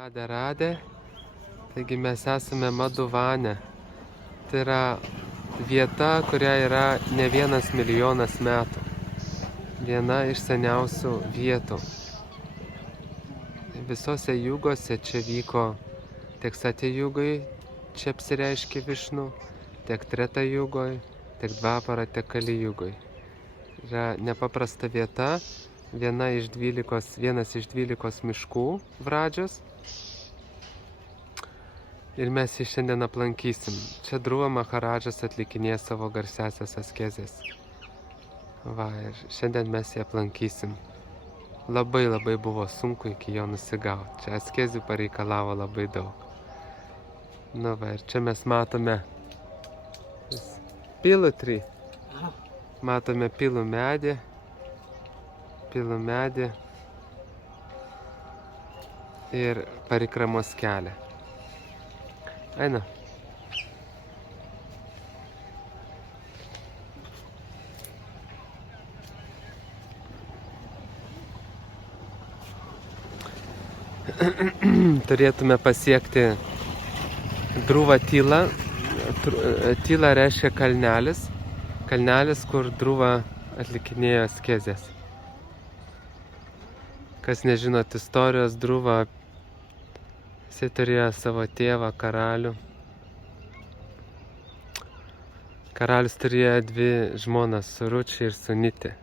Radė. Taigi mes esame Maduvane. Tai yra vieta, kuria yra ne 1 milijonas metų. Viena iš seniausių vietų. Visose jugose čia vyko tiek Satja jugoj, čia apsireiškė Višnu, tiek Treta jugoj, tiek Dvapara, tiek Kali jugoj. Yra nepaprasta vieta, vienas iš 12 miškų Vradžios. Ir mes jį šiandien aplankysim. Čia Dhruva Maharadžas atlikinėja savo garsiasias askezes. Va, ir šiandien mes jį aplankysim. Labai buvo sunku iki jo nusigauti. Čia askezių pareikalavo labai daug. Nu va, ir čia mes matome pilų trį. Matome pilų medį. Ir parikramos kelią. Eina. Turėtume pasiekti Dhruva Tila. Tila reiškia kalnelis. Kalnelis, kur Dhruva atlikinėjo askezes. Kas nežinot istorijos, Dhruva, jisai turėjo savo tėvą karalių. Karalius turėjo 2 žmonas, Suruči ir Sunitį.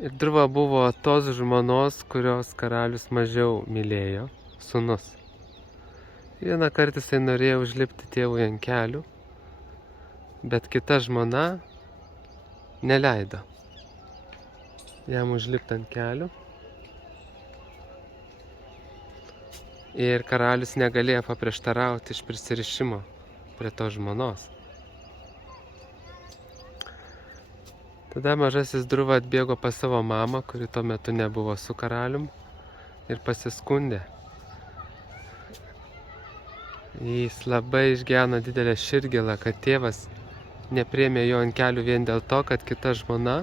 Ir Dhruva buvo tos žmonos, kurios karalius mažiau mylėjo, sūnus. Vieną kartą jisai norėjo užlipti tėvui ant kelių, bet kita žmona neleido jam užlipti ant kelių. Ir karalius negalėjo paprieštarauti iš prisirišimo prie to žmonos. Tada mažasis Dhruva atbėgo pas savo mamą, kuri tuo metu nebuvo su karalium, ir pasiskundė. Jis labai išgyveno didelę širdgėlą, kad tėvas nepriėmė jo ant kelių vien dėl to, kad kita žmona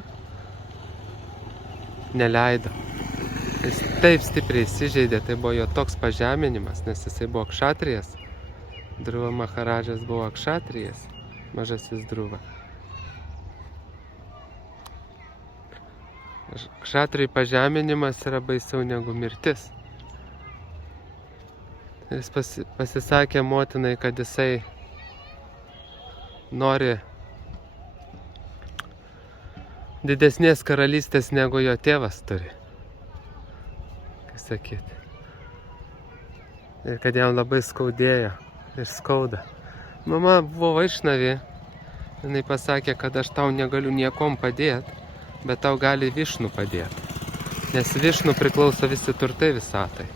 neleido. Jis taip stipriai įsižeidė, tai buvo jo toks pažeminimas, nes jisai buvo kšatrijas. Dhruva Maharadžas buvo kšatrijas, mažasis Dhruva. Kšatrijų pažeminimas yra baisiau negu mirtis. Jis pasisakė motinai, kad jisai nori didesnės karalystės negu jo tėvas turi. Sakyti. Ir kad jam labai skaudėjo ir skauda. Mama buvo vaišnavė. Jinai pasakė, kad aš tau negaliu niekom padėti, bet tau gali Višnu padėti. Nes Višnu priklauso visi turtai visatai.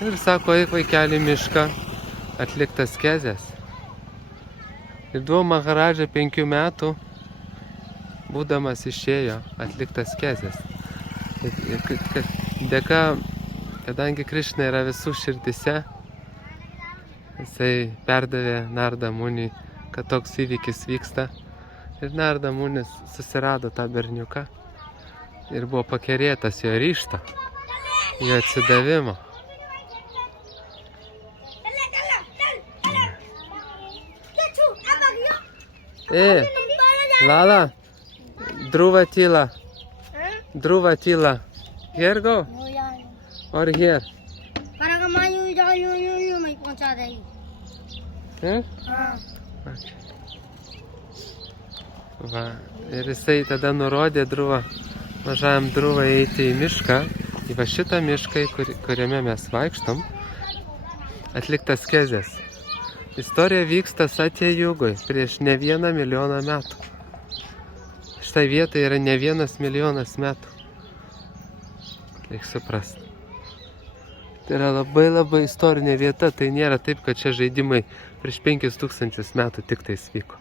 Ir sako, eik vaikeli mišką, atliktas askezes. Ir Dhruva Maharadža 5 metų, būdamas išėjo atliktas askezes. Dėka, kadangi Krišna yra visų širdise, jisai perdavė Narada Muniui, kad toks įvykis vyksta. Ir Narada Munis susirado tą berniuką ir buvo pakerėtas jo ryžto, jo atsidavimo. Lala, Dhruva Tila. Dhruva Tila. Here go? Or here? Va, ir jisai tada nurodė mažajam Dhruva eiti į mišką, į va šitą mišką, kuriame mes vaikštom, atliktas askezes. Istorija vyksta Satja jugoj prieš ne 1 milijoną metų. Šitai vietai yra ne 1 milijonas metų. Reikia suprasti. Tai yra labai istorinė vieta, tai nėra taip, kad čia žaidimai prieš 5000 metų tik tais vyko,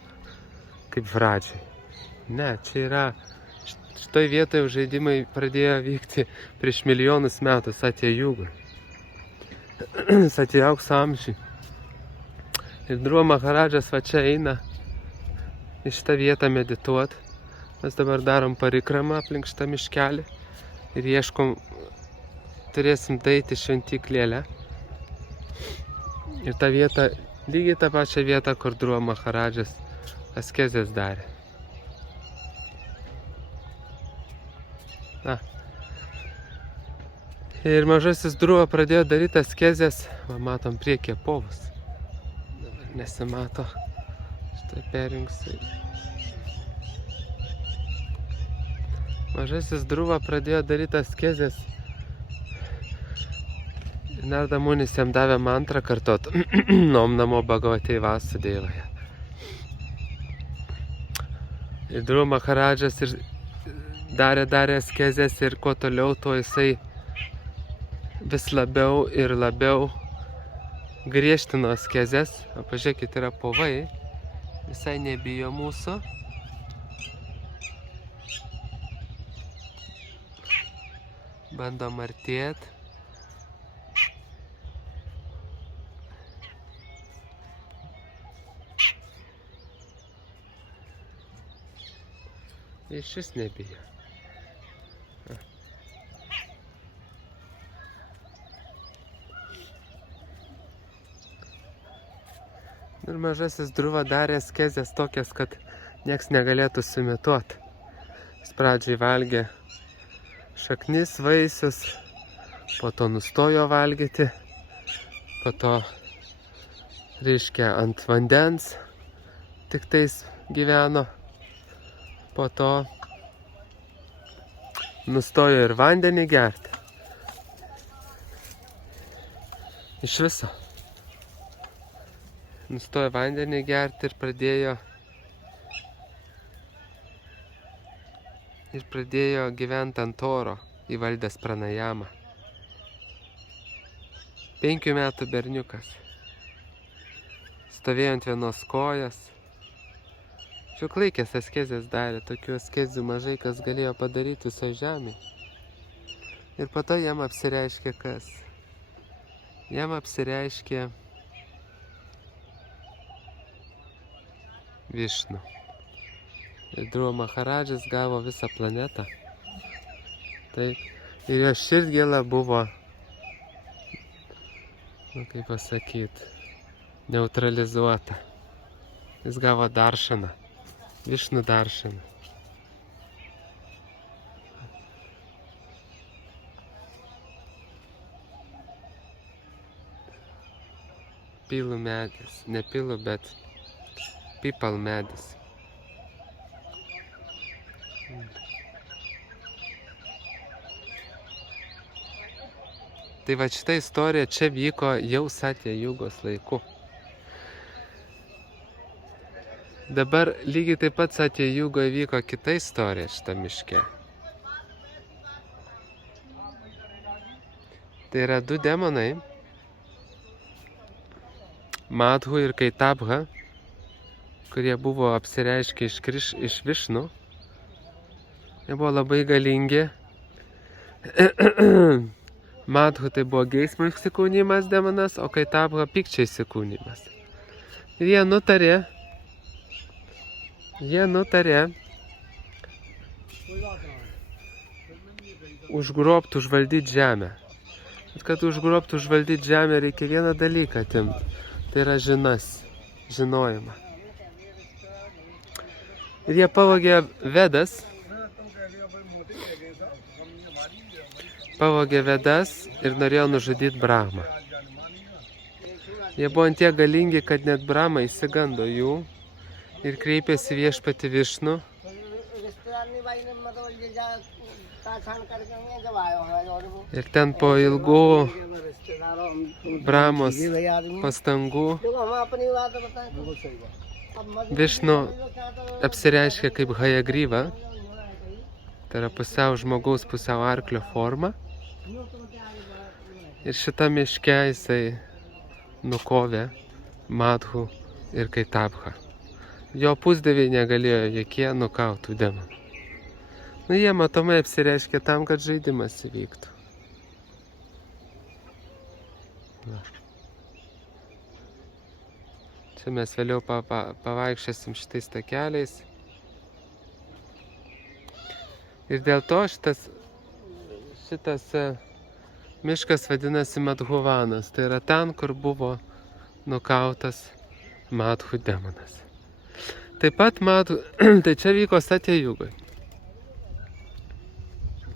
kaip Vradžiai. Ne, čia yra, šitoj vietoje žaidimai pradėjo vykti prieš milijonus metų Satja jugoj. Satja aukso amžiui. Ir Dhruva Maharadžas va čia eina į šitą vietą medituoti. Mes dabar darom parikramą aplink šitą miškelį ir ieškom, turėsim eiti šventyklėlę. Ir ta vieta, lygiai tą pačią vietą, kur Dhruva Maharadžas askezės darė. Na. Ir mažasis Dhruva pradėjo daryti askezės, va, matom priekyje povus. Dabar nesimato, štai perjungsiu. Mažasis Dhruva pradėjo daryti askezės. Narada Munis jam davė mantrą kartot. Om namo Bhagavate Vasudevaya. Ir Dhruva Maharadžas ir darė askezės ir kuo toliau, tuo jisai vis labiau ir labiau griežtino askezės. O pažiūrėkit, yra povai, visai nebijo mūsų. Bandom artėti. Iš vis nebijo. Ir mažasis Dhruva darė askezės tokias, kad nieks negalėtų suimituoti. Jis pradžiai valgė šaknis, vaisius, po to nustojo valgyti, po to, reiškia, ant vandens tiktais gyveno, po to nustojo ir vandenį gerti. Iš viso. Nustojo vandenį gerti ir pradėjo gyventi ant oro, įvaldęs pranajamą. 5 metų berniukas. Stovėjo ant vienos kojas. Šiuklaikės askezės darė, tokių askezių mažai kas galėjo padaryti viso žemė. Ir po to jam apsireiškė kas? Jam apsireiškė Višnu. Ir Dhruva Maharadžas gavo visą planetą. Taip. Ir jo širdgėla buvo, kaip pasakyti, neutralizuota. Jis gavo daršaną. Višnu daršaną. Pilų medis. Ne pilų, bet pipal medis. Tai va šita istorija čia vyko jau Satya Jugos laiku. Dabar lygiai taip pat Satya Jugoje vyko kita istorija šitą miške. Tai yra 2 demonai, Madhu ir Kaitabha, kurie buvo apsireiškę iš Višnu. Jie buvo labai galingi. Madhu tai buvo geismo įsikūnymas demonas, o Kaitabha pykčio įsikūnymas. Ir jie nutarė užgrobti, užvaldyti žemę. Bet kad užgrobti, užvaldyti žemę, reikia vieną dalyką atimti. Tai yra žinojimą. Ir jie pavogė Vedas. Ir norėjo nužudyti Brahmą. Jie buvo tiek galingi, kad net Brahma išsigando jų ir kreipėsi viešpatį Višnu. Ir ten po ilgų Brahmos pastangų Višnu apsireiškė kaip Hayagriva, tai yra pusiau žmogaus, pusiau arklio forma. Ir šitą miške jisai nukovė Madhu ir Kaitabha. Jo pusdieviai negalėjo jokie nukautų demonų. Nu, jie matomai apsireiškė tam, kad žaidimas įvyktų. Na. Čia mes vėliau pavaikščiosim šitais takeliais. Ir dėl to šitas Miškas vadinasi Madhuvanas. Tai yra ten, kur buvo nukautas Madhu demonas. Taip pat tai čia vyko Satya Jugoj.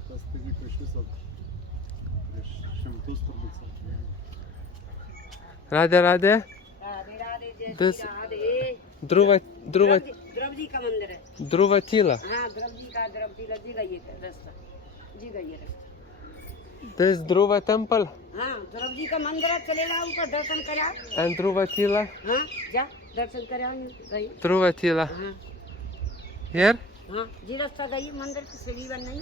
Tas tai vyko iš viso prieš šimtus turbūt. Radhe Radhe. This Draupadi का मंदिर है। Dhruvatila. हाँ, द्रौपदी का जी का ये रास्ता, जी का ये रास्ता। This Dhruva temple हाँ, द्रौपदी का मंदिर है, चलेगा ऊपर दर्शन करा। and Dhruvatila. हाँ, जा दर्शन करा गई। Dhruvatila. हाँ, Here? हाँ, जी रास्ता गई मंदिर की सीढ़ी बन नहीं,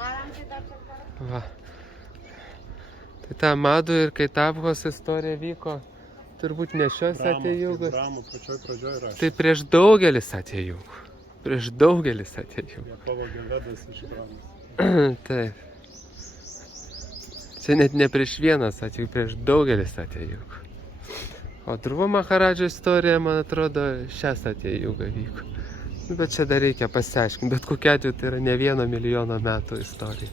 आराम से दर्शन करो। Va. Tai ta Madhu ir Kaitavhos istorija vyko turbūt ne šios Satya Jugos. Bramo pačioj pradžioj rašė. Tai prieš daugelį Satya Jugų. Prieš daugelį Satya Jugų. Jie pavogė Vedas iš Bramos. Taip. Čia net ne prieš vieną Satya Jugą, prieš daugelį Satya Jugų. O Dhruva Maharadžo istorija, man atrodo, šią Satya Jugą vyko. Nu, bet čia dar reikia pasiaiškinti. Bet kokia atveju tai yra ne 1 milijono metų istorija.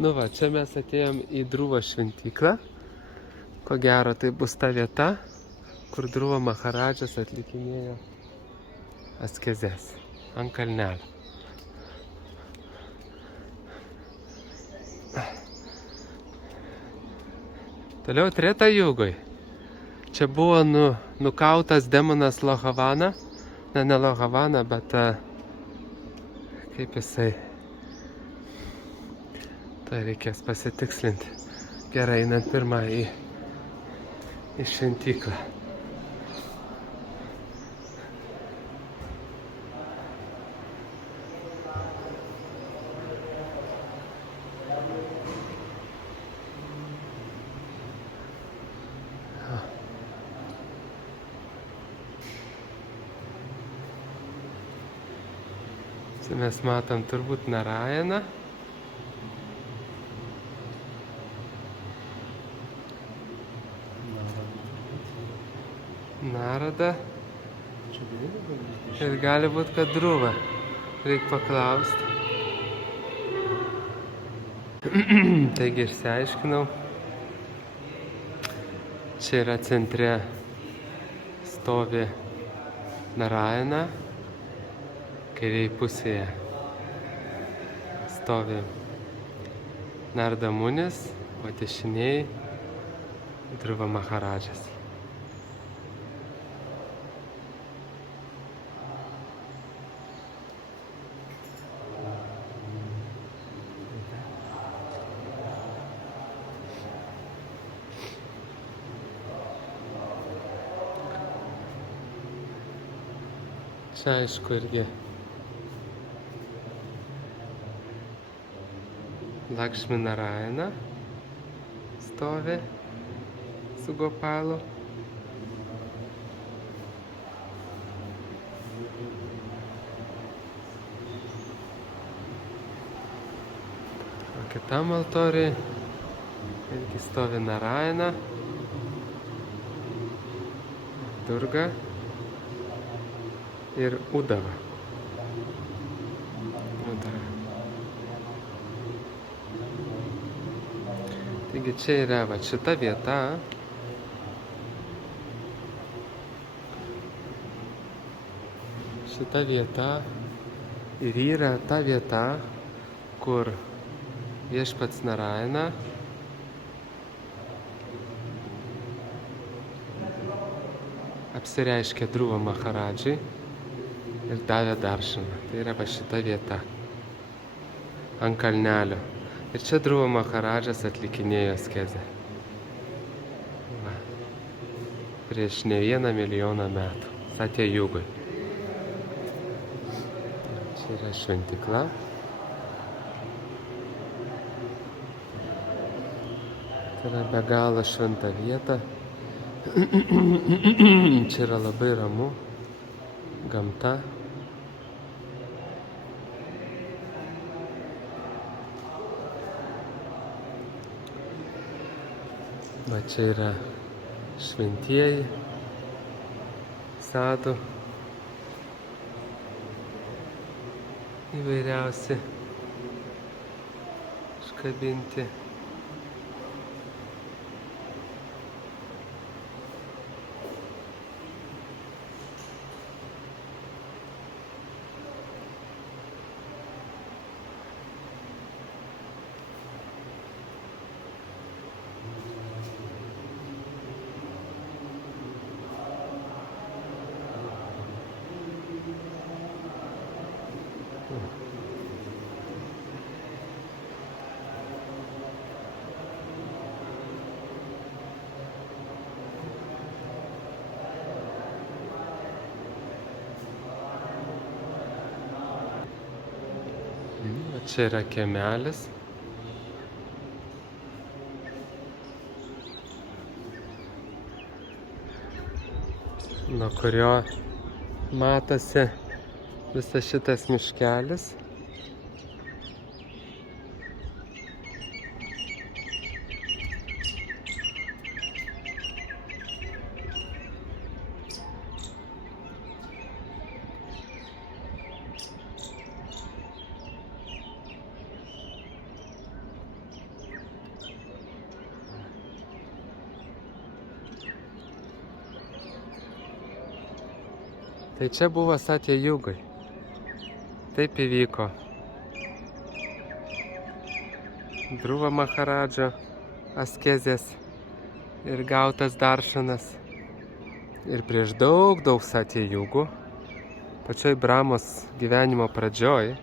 Nu va, čia mes atėjom į Dhruvo šventyklą. Ko gero, tai bus ta vieta, kur Dhruva Maharadžas atlikinėjo askezes ant kalnelio. Toliau Treta Jugoj. Čia buvo nukautas demonas Lohavana. Ne Lohavana, bet kaip jisai. Tai reikės pasitikslinti. Gerai, einant pirmą į šventyklą. Čia mes matom turbūt Narayaną. Narada. Čia vėliau Ir gali būt, kad Dhruva. Reik paklausti. Taigi išsiaiškinau. Čia yra centre stovi Narayana. Kairiai pusėje stovi Narada Munis, o dešiniai Dhruva Maharadžas. Čia aišku irgi Lakshmi Narayana stovi su Gopalu. O kitam altoriui irgi stovi Narayana, Durga ir Udava. Taigi čia yra va šita vieta. Šita vieta ir yra ta vieta, kur viešpats Narayana apsireiškė Dhruva Maharadžai ir davė daršaną. Tai yra va šita vieta ant kalnelio. Ir čia Dhruva Maharadžas atlikinėjo askezę. Va. Prieš ne 1 milijoną metų. Satya Jugoj. Čia yra šventykla. Tai yra be galo šventa vieta. Čia yra labai ramu. Gamta. Va čia yra šventieji, sadų, įvairiausi iškabinti. Čia yra kiemelis. Nuo kurio matosi visas šitas miškelis. Tai čia buvo Satja Jugai. Taip įvyko. Dhruva Maharadžo askezės ir gautas daršanas. Ir prieš daug Satja Jugų, pačioj Brahmos gyvenimo pradžioj,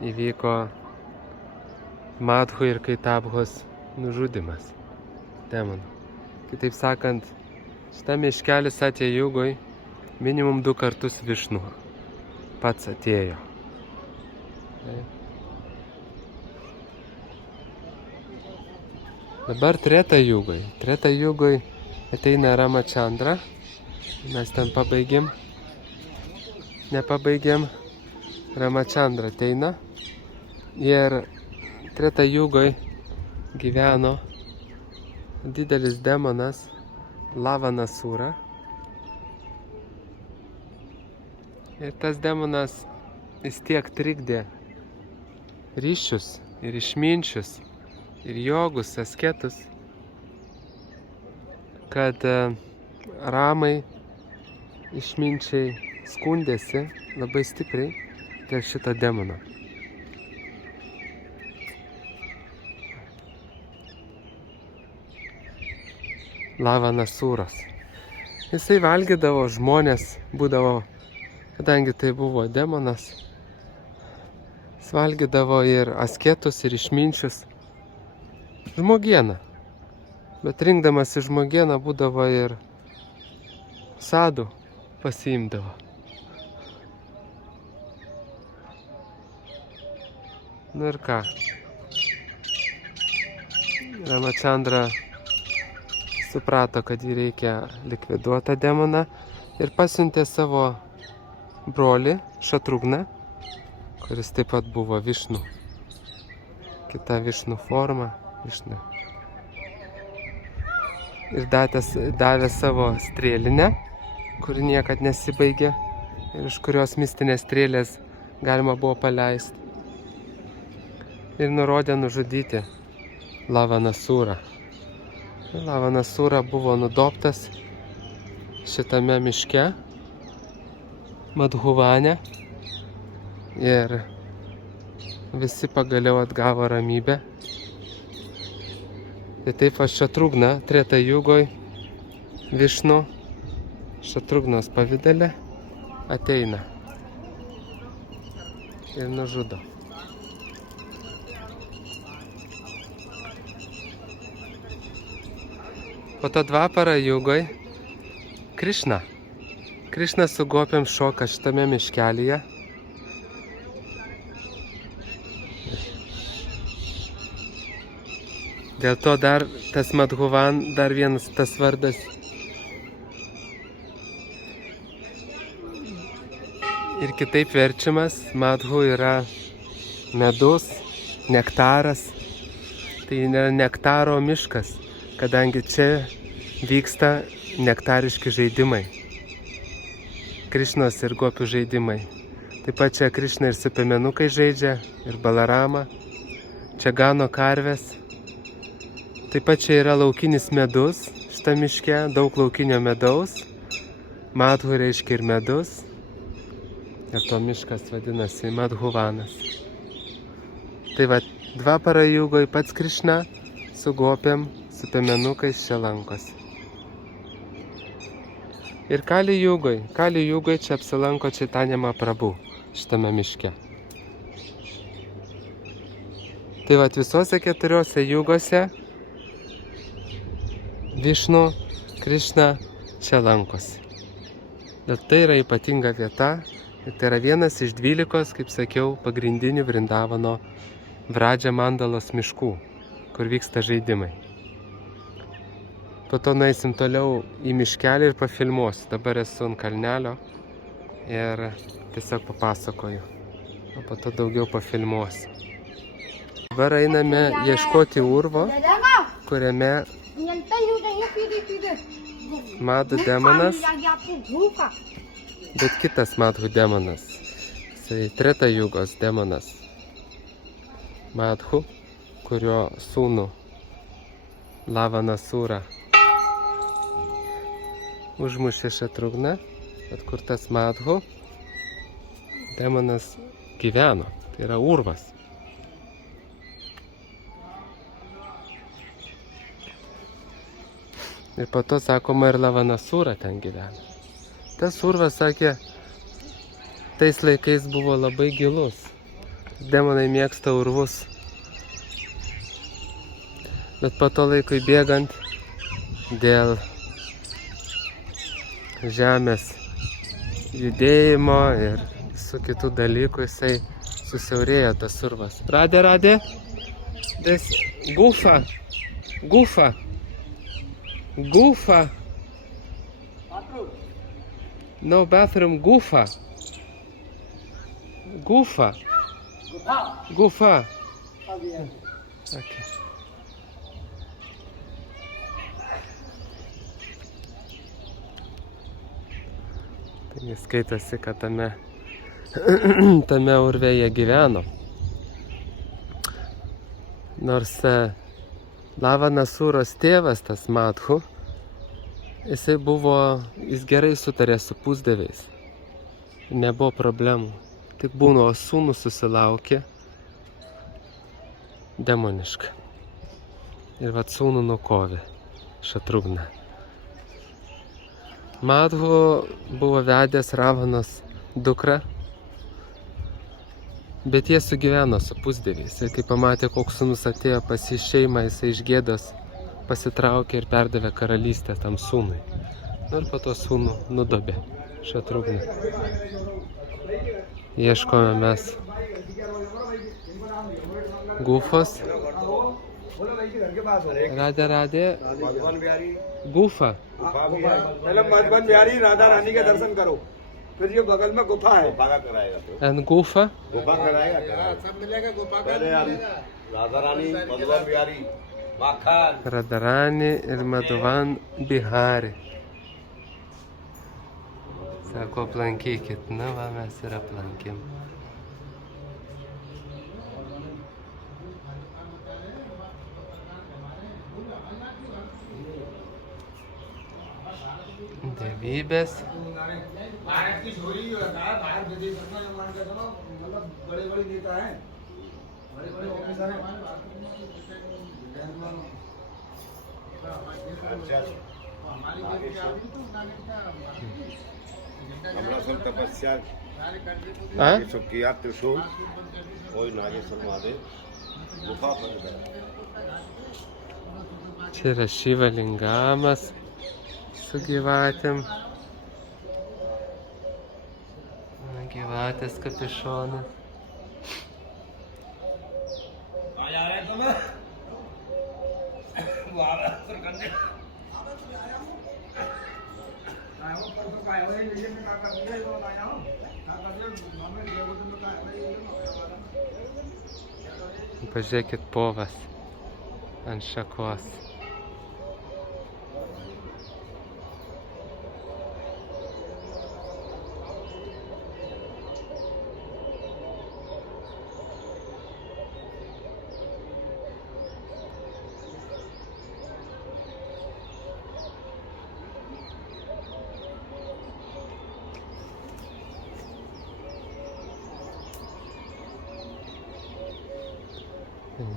įvyko Madhu ir Kaitabhos nužudymas demonų. Kitaip sakant, šitą miškelį Satja Jugoj minimum 2 kartus Višnu pats atėjo. Dabar Treta Jugoj. Treta Jugoj ateina Ramachandra. Mes ten pabaigėm. Nepabaigėm. Ramachandra ateina. Ir Treta Jugoj gyveno didelis demonas Lavanasura. Ir tas demonas vis tiek trikdė ryšius ir išminčius ir jogus, asketus, kad Ramai išminčiai skundėsi labai stipriai dėl šito demono. Lavanasuras. Jisai valgydavo žmonės, būdavo, kadangi tai buvo demonas, jis valgydavo ir asketus, ir išminčius. Žmogieną. Bet rinkdamas į žmogieną būdavo ir sadų pasiimdavo. Nu ir ką? Ramachandra suprato, kad jį reikia likviduoti tą demoną ir pasiuntė savo brolį Šatrugną, kuris taip pat buvo Višnu. Kita Višnu forma. Višnu. Ir davė savo strėlinę, kuri niekad nesibaigė ir iš kurios mistinės strėlės galima buvo paleisti. Ir nurodė nužudyti Lavanasūrą. Lavanasūra buvo nudobtas šitame miške Madhuvane ir visi pagaliau atgavo ramybę. Tai taip aš Šatrugna, Treta Jugoj, Višnu, Šatrugnos pavidale ateina ir nužudo. Po to Dvapara Jugoj Krišna. Krišna su gopiam šoka šitame miškelyje. Dėl to dar tas Madhuvan, dar vienas tas vardas. Ir kitaip verčiamas, Madhu yra medus, nektaras. Tai yra nektaro miškas, kadangi čia vyksta nektariški žaidimai. Krišnos ir gopių žaidimai. Taip pat čia Krišna ir su piemenukai žaidžia, ir Balarama. Čia gano karves. Taip pat čia yra laukinis medus, šitą miške, daug laukinio medaus. Madhu reiškia ir medus. Ir to miškas vadinasi Madhuvanas. Tai va, Dvapara Jugoj pats Krišna su gopiam, su piemenukais čia lankosi. Ir Kali Jugoj čia apsilanko Chaitanya Mahaprabhu šitame miške. Tai va, visose 4 jugose Višnu, Krišna čia lankosi. Bet tai yra ypatinga vieta Ir tai yra vienas iš 12, kaip sakiau, pagrindinių Vrindavano Vradžia Mandalos miškų, kur vyksta žaidimai. Po to nueisim toliau į miškelį ir pafilmuosiu. Dabar esu ant kalnelio ir tiesiog papasakoju. O po to daugiau pafilmuosiu. Dabar einame ieškoti urvo, kuriame Madhu demonas, bet kitas Madhu demonas. Jisai Treta Jugos demonas. Madhu, kurio sūnų Lavanasūrą užmušė Šatrugna, bet kur tas Madhu demonas gyveno, tai yra urvas. Ir po to, sakoma, ir Lavanasūra ten gyveno. Tas urvas, sakė, tais laikais buvo labai gilus. Demonai mėgsta urvus. Bet po to laikui bėgant, dėl žemės judėjimo ir su kitų dalykų, jisai susiaurėjo tas urvas. Radė? This gufa. No bathroom, gufa. Okay. Taigi skaitosi, kad tame urvėje gyveno. Nors Lavanasūros tėvas, tas Madhu, jis gerai sutarė su pusdieviais. Nebuvo problemų. Tik būno sūnų susilaukė demonišką. Ir vat sūnų nukovė Šatrugna. Madhu buvo vedęs Ravanos dukrą, bet jie sugyveno su pusdieviais. Ir kai pamatė, koks sūnus atėjo pas jį šeimą, jisai iš gėdos pasitraukė ir perdavė karalystę tam sūnui. Ir po to sūnų nudobė Šatrugna. Ieškome mes gufos. Radė. Gufa. पहले मधुबन बिहारी राधा रानी के दर्शन करो, फिर ये बगल में गुफा है। And gufa? गुफा कराएगा, सब मिलेगा गुफा का। राधा रानी, मधुबन बिहारी, माखन। Radharani ir Madhuvan Bihari. Sako, aplankykit. Na, va, mes ir aplankėm. Dievybės. Bharat की छोरी जो है, बाहर विदेश में जो मान के चलो, मतलब बड़े नेता हैं, बड़े ऑफिसर हैं। अमरासन तपस्या हाँ? ये सब किया त्रिशूल कोई नागेश्वर महादेव गुफा पर गया Čia yra Šiva lingamas su gyvatėm. Gyvatės kapišonas. Pažiūrėkit, povas ant šakos.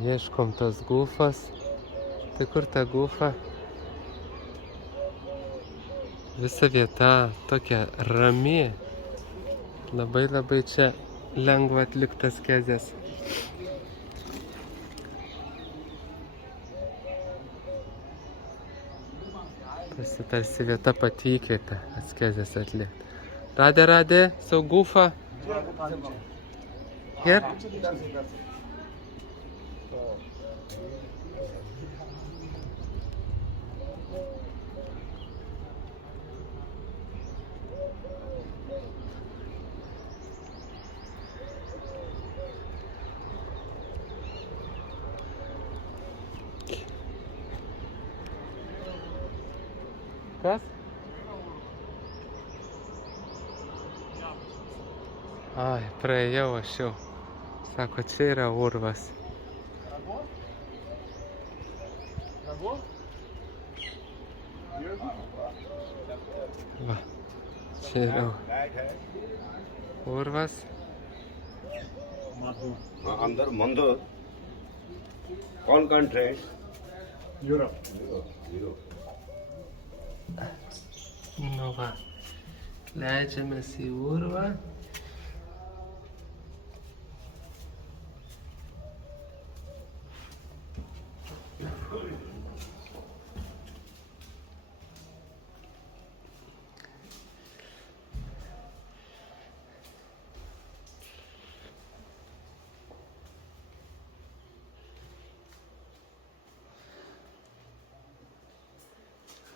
Ieškom tos gufos. Tai kur ta gufa? Visa vieta tokia rami. Labai čia lengva atliktas kezės. Tarsi vieta patvykėte askezės atlikti. Radhe, so Gufa. Here? Kas? Ai, praėjau aš jau. Sako, čia yra urvas. Va, čia yra urvas. अंदर मंदिर कौन country Europe Nu va, leidžiamės į urvą.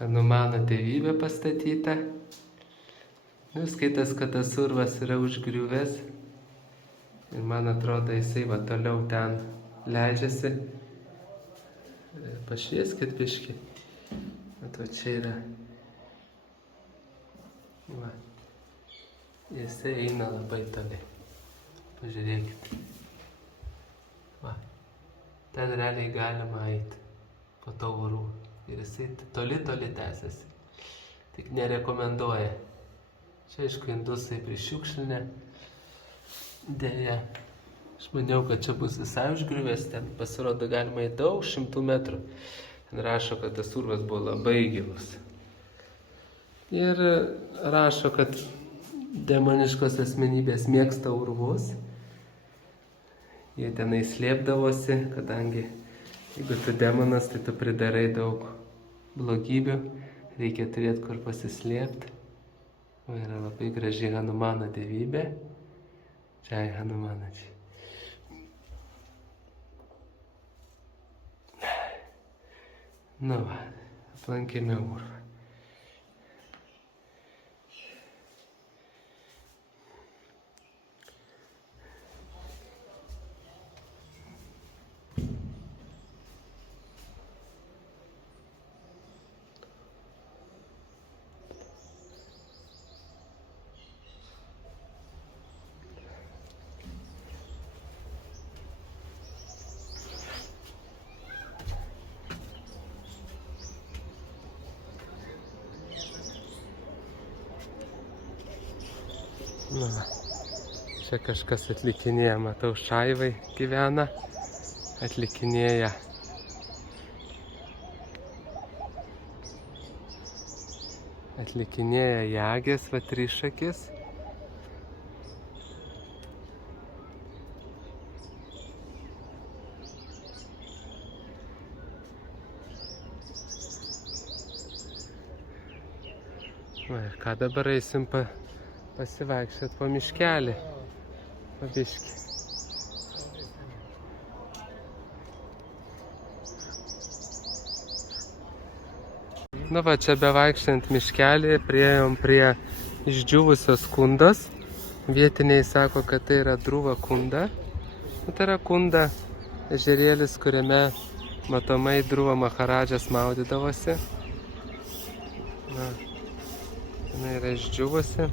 Hanumano dievybė pastatyta. Nu, skaitas, kad tas urvas yra užgriuvęs. Ir man atrodo, jisai va toliau ten leidžiasi. Pašvieskit biškį. Mat va čia yra. Va. Jisai eina labai toli. Pažiūrėkit. Va. Ten realiai galima eiti po to urvų. Ir jisai toli tęsiasi. Tik nerekomenduoja. Čia, aišku, indusai prišiukšlinę. Deja. Aš maniau, kad čia bus visai užgriuvęs. Ten pasirodo galima į daug 100 metrų. Ten rašo, kad tas urvas buvo labai gilus. Ir rašo, kad demoniškos asmenybės mėgsta urvus. Jie tenai slėpdavosi, kadangi jeigu tu demonas, tai tu pridarai daug blogybių, reikia turėti kur pasislėpti. O yra labai graži Hanumano dievybė. Jai Hanumanačiai. Nu va, aplankėme urvą. Nu, čia kažkas atlikinėja, matau, šaivai gyvena, atlikinėja. Atlikinėja jagės, va, trišakis. Va, ir ką dabar eisim pasivaikščiot po miškelį. Pabiškį. Nu va, čia bevaikščiant miškelį priėjom prie išdžiūvusios kundos. Vietiniai sako, kad tai yra Dhruva kunda. Nu, tai yra kunda, ežerėlis, kuriame matomai Dhruva Maharadžas maudydavosi. Na, jinai yra išdžiūvusi.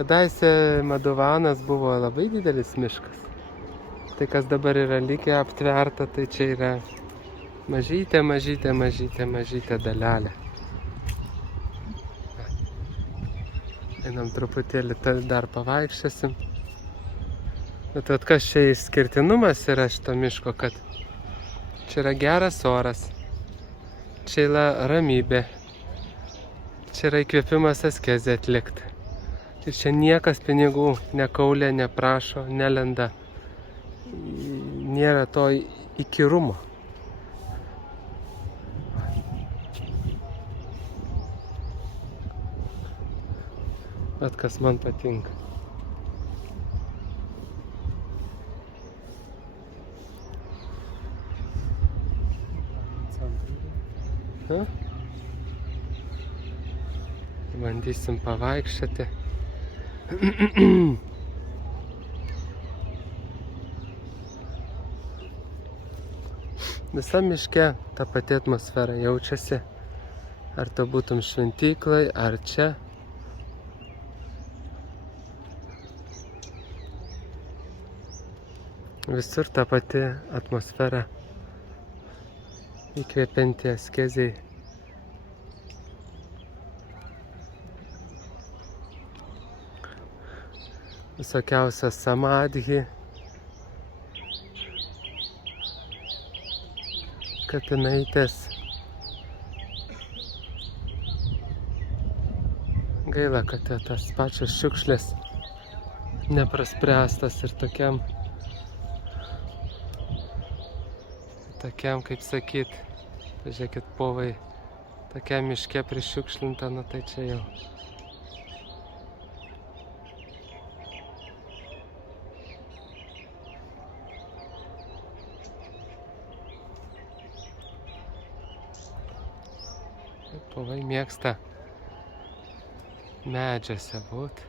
Kadaise Madhuvanas buvo labai didelis miškas. Tai kas dabar yra likę aptverta, tai čia yra mažytė dalelė. Einam truputėlį dar pavaikščiosim. Bet kas čia išskirtinumas yra šito miško, kad čia yra geras oras, čia yra ramybė, čia yra įkvėpimas askezę atlikti. Ir čia niekas pinigų nekaulė, neprašo, nelenda. Nėra to įkyrumo. Bet kas man patinka. Ha? Bandysim pavaikščioti. Visa miške ta pati atmosfera jaučiasi. Ar to būtum šventyklai, ar čia. Visur ta pati atmosfera. Įkvepianti askezei. Visokiausias samadhi. Kapinaitės. Gaila, kad tas pačios šiukšlės nepraspręstas ir tokiam, kaip sakyt, pažiūrėkit, povai, tokiam miške prišiukšlinta, nu tai čia jau. Povai mėgsta medžiuose būt.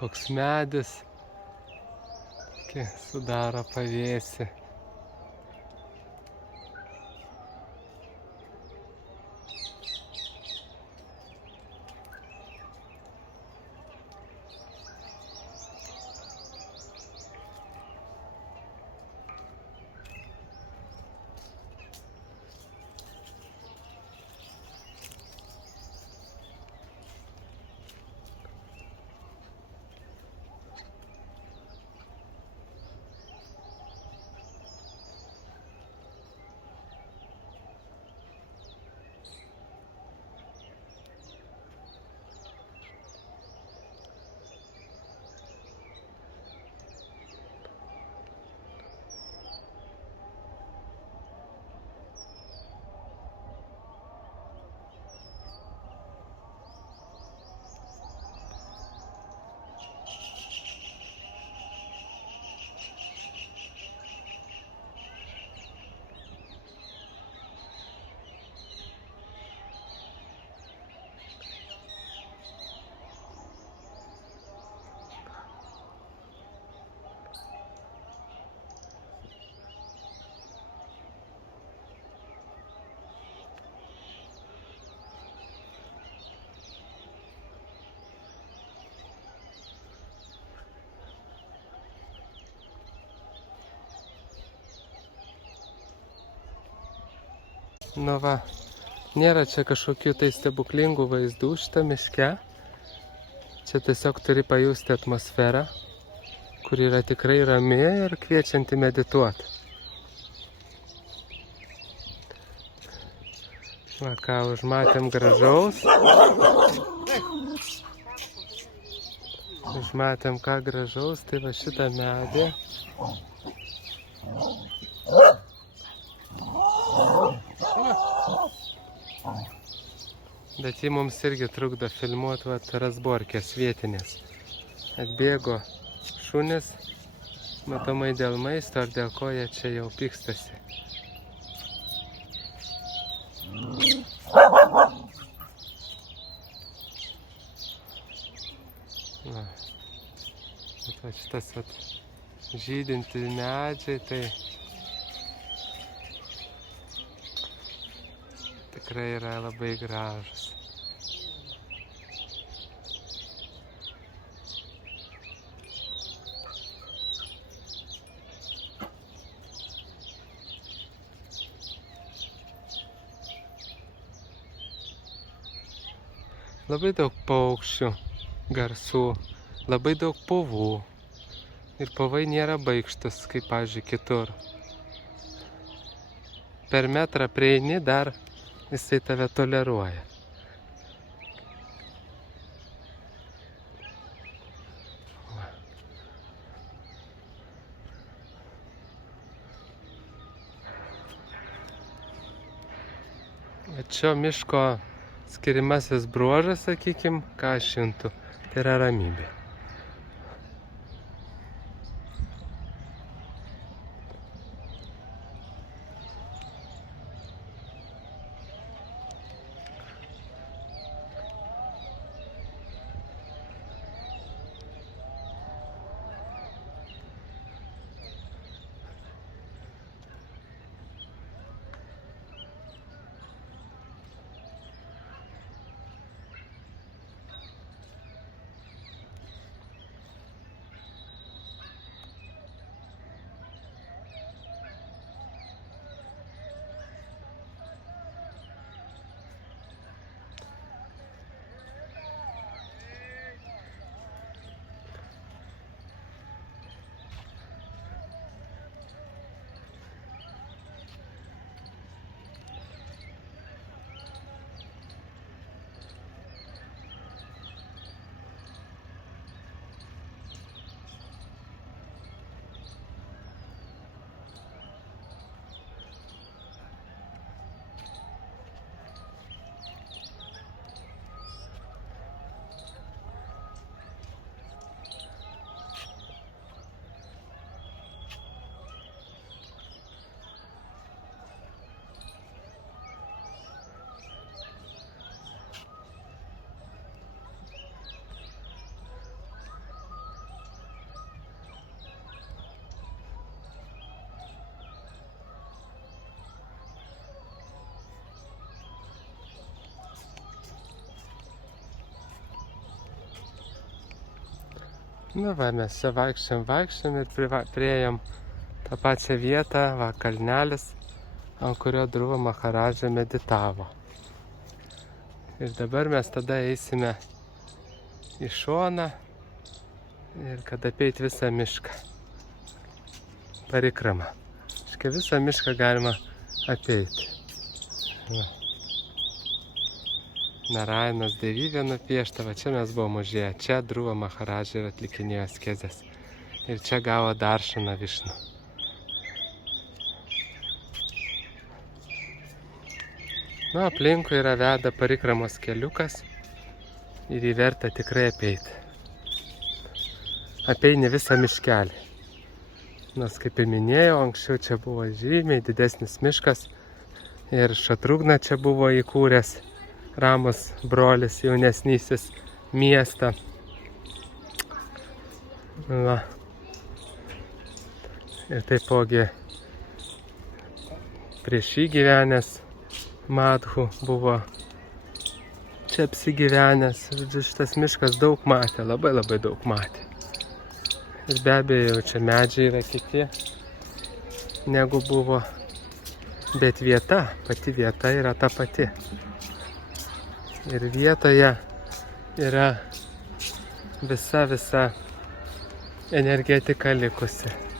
Koks medis. Sudaro pavėsį. Nu va, nėra čia kažkokių tai stebuklingų vaizdų šitą miške. Čia tiesiog turi pajusti atmosferą, kur yra tikrai rami ir kviečianti medituoti. Va, ką užmatėm gražaus. Užmatėm ką gražaus, tai va šitą medį. Bet jį mums irgi trukdo filmuoti, va, razborkės vietinės. Atbėgo šunis, matomai dėl maisto ar dėl ko jie čia jau pykstasi. Va. Va šitas va, žydinti medžiai, tai tikrai yra labai gražus. Labai daug paukščių, garsų, labai daug puvų. Ir puvai nėra baikštus, kaip, pavyzdžiui, kitur. Per metrą prieini, dar jisai tave toleruoja. Šio miško skirimasis bruožas, sakykim, ką aš juntu, tai yra ramybė. Nu va, mes čia vaikščiam ir priėjom tą pačią vietą, va, kalnelis, ant kurio Dhruva Maharadža meditavo. Ir dabar mes tada eisime į šoną ir kad apeit visą mišką. Parikrama. Škai visą mišką galima apeiti. Va. Narayanas Devivė nupiešta, va čia mes buvom užėję, čia Dhruva Maharadža ir atlikinėjo askezes. Ir čia gavo daršaną Višnu. Nu, aplinkui yra veda parikramos keliukas ir jį verta tikrai apeiti. Apeini visą miškelį. Nors kaip ir minėjau, anksčiau čia buvo žymiai didesnis miškas ir Šatrugna čia buvo įkūręs Ramus brolis jaunesnysis miestą. Va. Ir taipogi prieš jį gyvenęs Madhu buvo čia apsigyvenęs. Žodžiu, šitas miškas daug matė, labai daug matė. Ir be abejo, čia medžiai yra kiti negu buvo Bet pati vieta yra ta pati. Ir vietoje yra visa energetika likusi.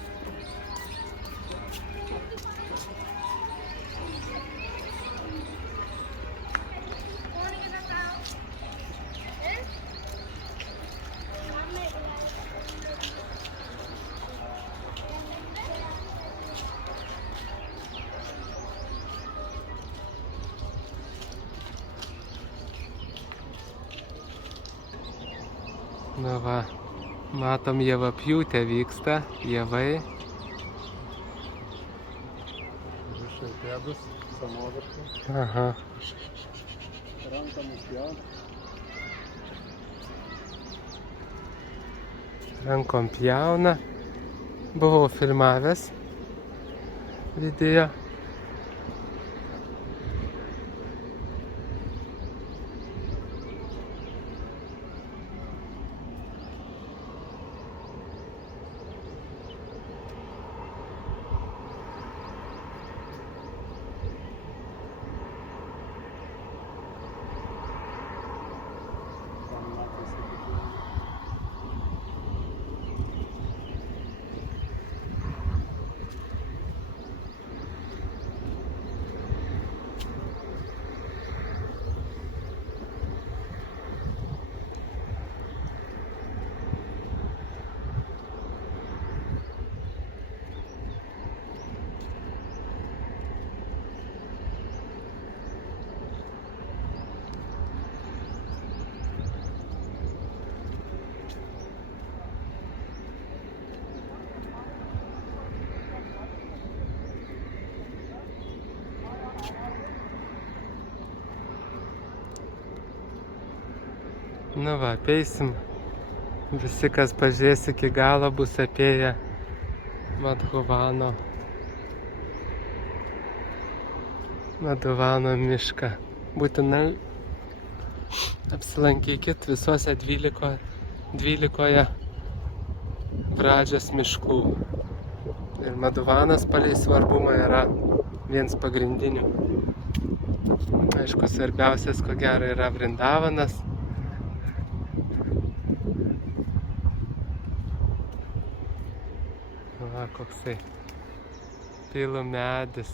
Na va, matom javapjūtė vyksta, javai. Aha. Rankom pjauna. Buvau filmavęs video. Nu va, apeisim. Visi, kas pažiūrės iki galo, bus apėję Madhuvano mišką. Būtinai apsilankykit visuose 12 Bradžos miškų. Ir Madhuvanas palei svarbumą yra vienas pagrindinių. Aišku, svarbiausias, ko gero, yra Vrindavanas. Va, koksai pilų medis.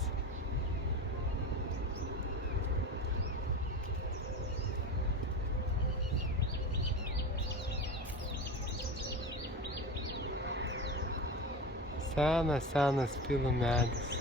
Senas pilų medis.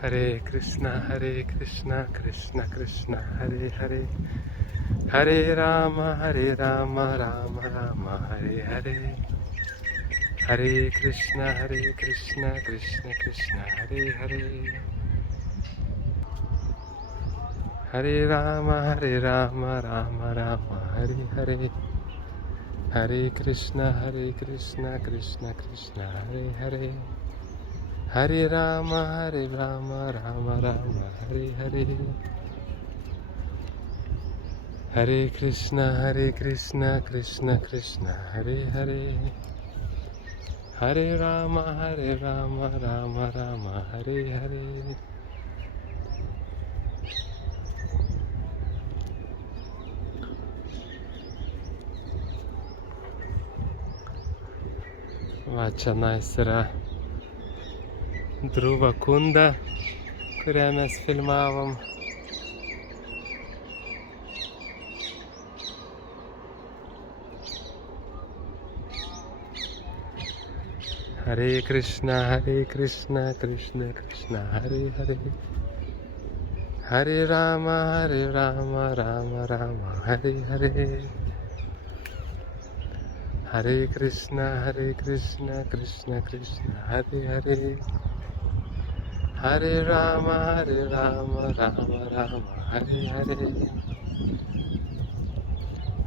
Hare Krishna, Krishna Krishna, Hare Hare. Hare Rama, Rama Rama, Hare Hare. Hare Krishna, Krishna Krishna, Hare Hare. Hare Rama, Rama Rama, Hare Hare. Hare Krishna, Krishna Krishna, Hare Hare. Hare Rama, Rama Rama, Hare Hare. Hare Krishna, Krishna Krishna, Hare Hare. Hare Rama, Rama Rama, Hare Hare. Va, čionais yra Dhruva kunda, kurią mes filmavom. Hare Krishna, Krishna Krishna, Hare Hare. Hare Rama, Rama Rama, Hare Hare. Hare Krishna, Krishna Krishna, Hare Hare. Hare Rama, Rama Rama, Hare Hare.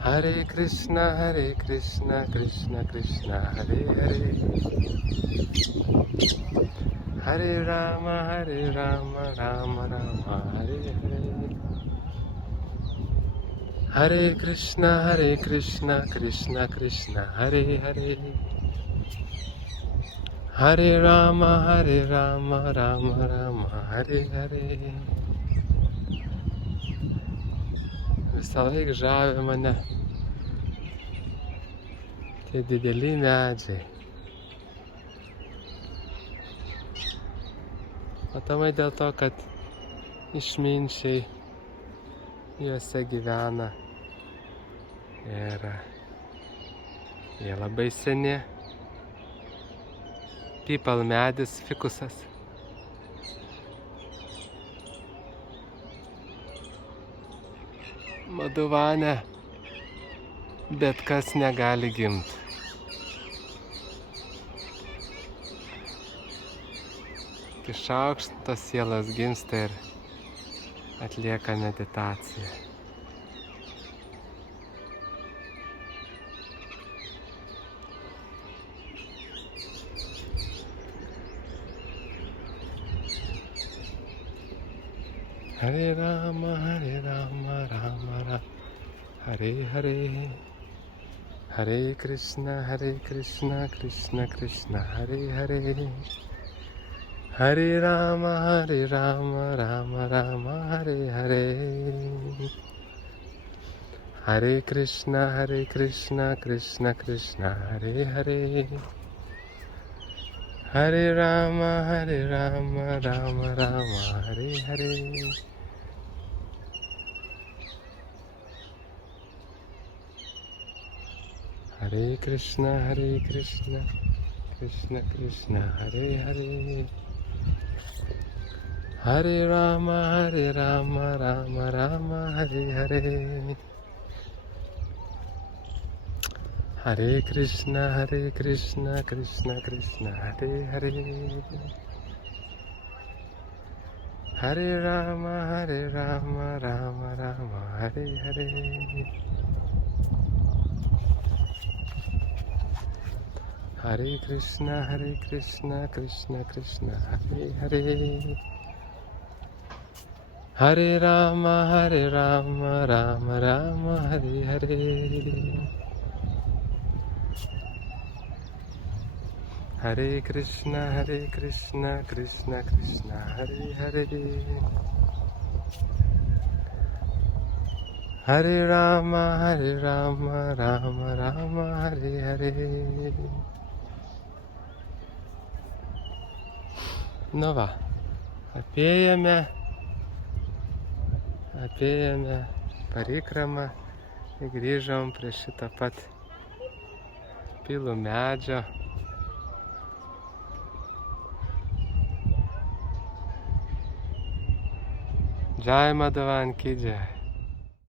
Hare Krishna, Krishna Krishna, Hare Hare. Hare Rama, Rama Rama, Hare Hare. Hare Krishna, Krishna Krishna, Hare Hare. Hare Rama, Rama Rama, Hare Hare. Visą laiką žavi mane tie dideli medžiai. Matomai dėl to, kad išminčiai juose gyvena ir jie labai seni. Pipalmedis, fikusas. Maduvane bet kas negali gimti. Iš aukšto tos sielos gimsta ir atlieka meditaciją. Hare Rama, Rama Rama, Hare Hare. Hare Krishna, Krishna Krishna, Hare Hare. Hare Rama, Rama Rama, Hare Hare. Hare Krishna, Krishna Krishna, Hare Hare. Hare Rama, Rama Rama, Hare Hare. Hare Krishna, Krishna Krishna, Hare Hare. Hare Rama, Rama Rama, Hare Hare. Hare Krishna, Krishna Krishna, Hare Hare. Hare Rama, Rama Rama, Hare Hare. Hare Krishna, Krishna Krishna, Hare Hare. Hare Rama, Rama Rama, Hare Hare. Hare Krishna, Krishna Krishna, Hare Hare. Hare Rama, Rama Rama, Hare Hare. Nu va, apėjome parikramą ir grįžom prie šito pat pilų medžio. Jai Madhavan ki jai.